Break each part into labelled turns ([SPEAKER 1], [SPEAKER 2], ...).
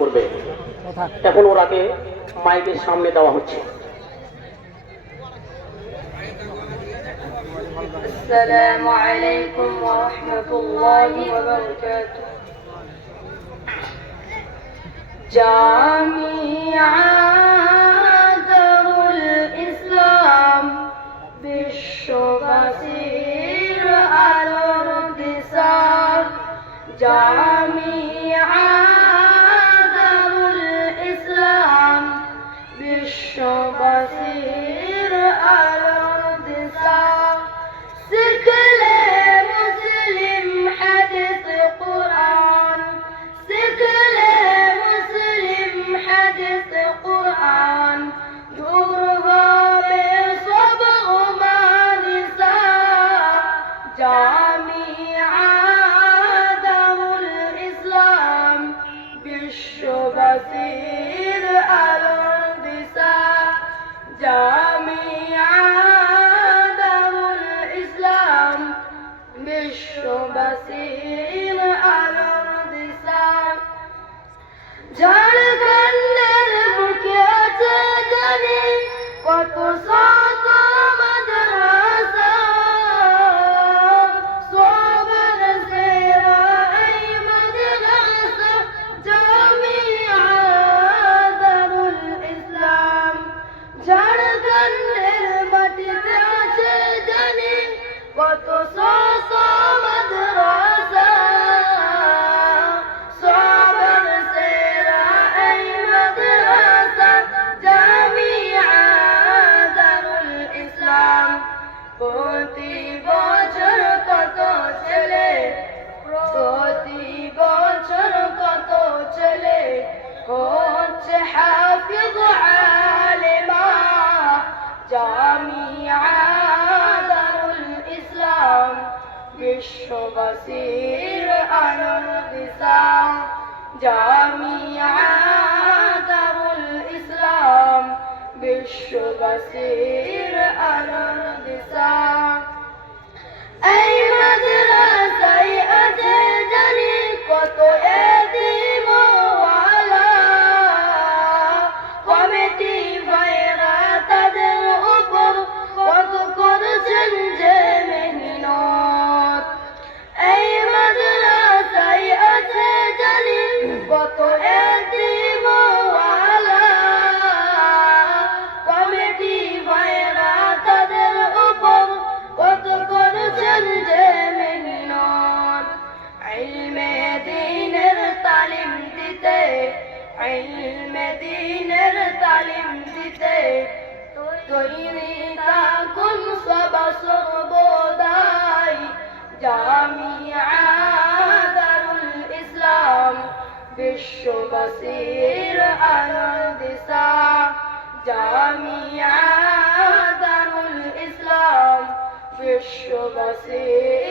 [SPEAKER 1] করবে এখন ওরাকে মাইকের সামনে দেওয়া হচ্ছে
[SPEAKER 2] السلام عليكم ورحمة الله وبركاته جامعة دار الإسلام بالشباسير على الانتصار ঝাড়খণ্ডের বুকে আছে জানি কত শত মাদ্রাসা সবার সেরা এই মাদ্রাসা জামিয়া ইসলাম। ঝাড়খণ্ডের মাটিতে আছে কত শত বিশ্ববাসীর আনন্দ জামিয়া দারুল ইসলাম বিশ্ববাসীর ইলমে দিনের তালিম দিতে, তৈরি থাকুন সবা সর্বদাই জামিয়া দারুল ইসলাম, বিশ্ববাসীর আনন্দিসা জামিয়া দারুল ইসলাম, বিশ্ববাসীর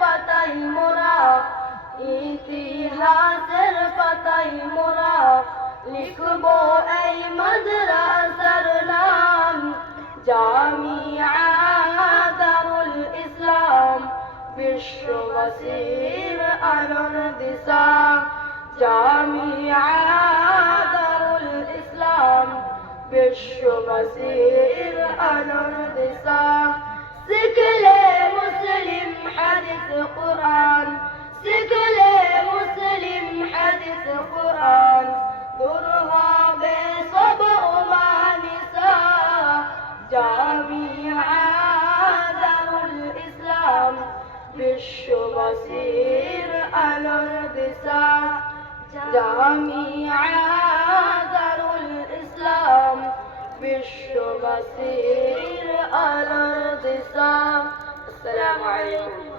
[SPEAKER 2] পাতাই মোরা, ইতিহাসের পাতাই মোরা, লিখব এই মাদ্রাসার নাম, জামিয়া দারুল ইসলাম, বিশ্ববাসীর আনন্দিসা জামিয়া দারুল ইসলাম, বিশ্ববাসীর আনন্দিসা শিখলে মুসলিম হাদিস কোরআন শিখলে মুসলিম হাদিস কোরআন দূর হবে সব ওমানিসা জামিয়া দারুল ইসলাম বিশ্ববাসীর আনন্দিসা জামিয়া দারুল ইসলাম বিশ্ববাসীর আনন্দিসা Thank you.